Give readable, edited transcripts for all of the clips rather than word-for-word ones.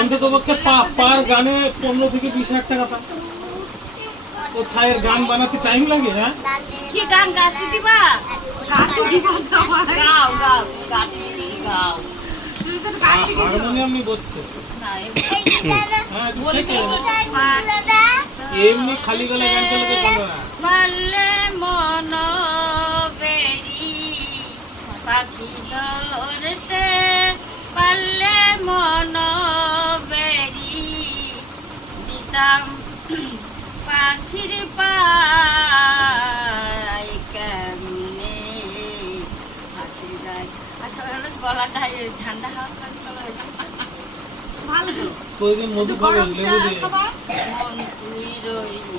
অন্তত পক্ষে পার গানে 15 থেকে 20 হাজার টাকা পায়। ও ছায়ের গান বানাতে টাইম লাগে। হ্যাঁ, কি গান গাইতে দিবা? গাও গাও গাও গাইতে গাও। হারমোনিয়াম নিয়ে বসতে। হ্যাঁ, এমনি খালি গলায় গান করলে তো চলবে না। পারলে মন বেরি পাখি ধরতে, পারলে মন বেরি দিতাম পাখির পায় কেমনে আসে যায়। আসলে গলাটা ঠান্ডা হাওয়া ভালো তো। প্রতিদিন মধু খাবেন, লেবু দিয়ে।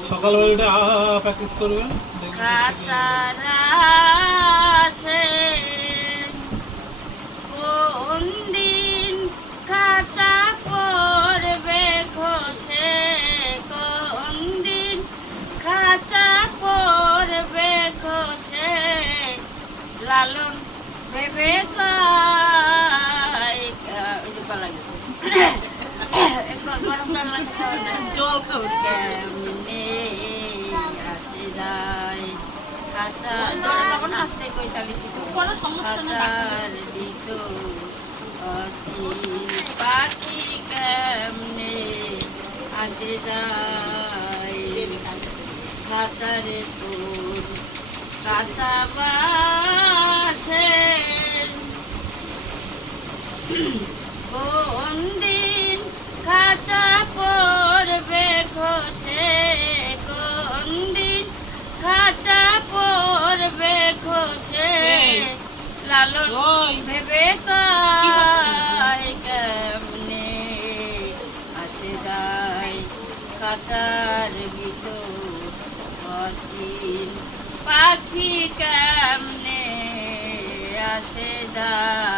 সকালবেলাটা প্র্যাকটিস করবেন। কোন দিন কাঁচা পড়বে খসে, কোন দিন কাঁচা পড়বে খসে, লালন ভেবে জল খাবে কেমনে আসে যায় কাঁচা জলে তখন আসতে কৈতালি কোনো সমস্যা দিত পাখি কেমনে আসে যায় কাঁচারে তোর কাঁচা বাসে কোন দিন কাঁচা পড়বে খসে, কোন দিন কাঁচা পড়বে খসে, লালন ভেবে কেমনে আসে যায় কাঁচার ভিতর অচিন পাখি কেমনে আসে যায়।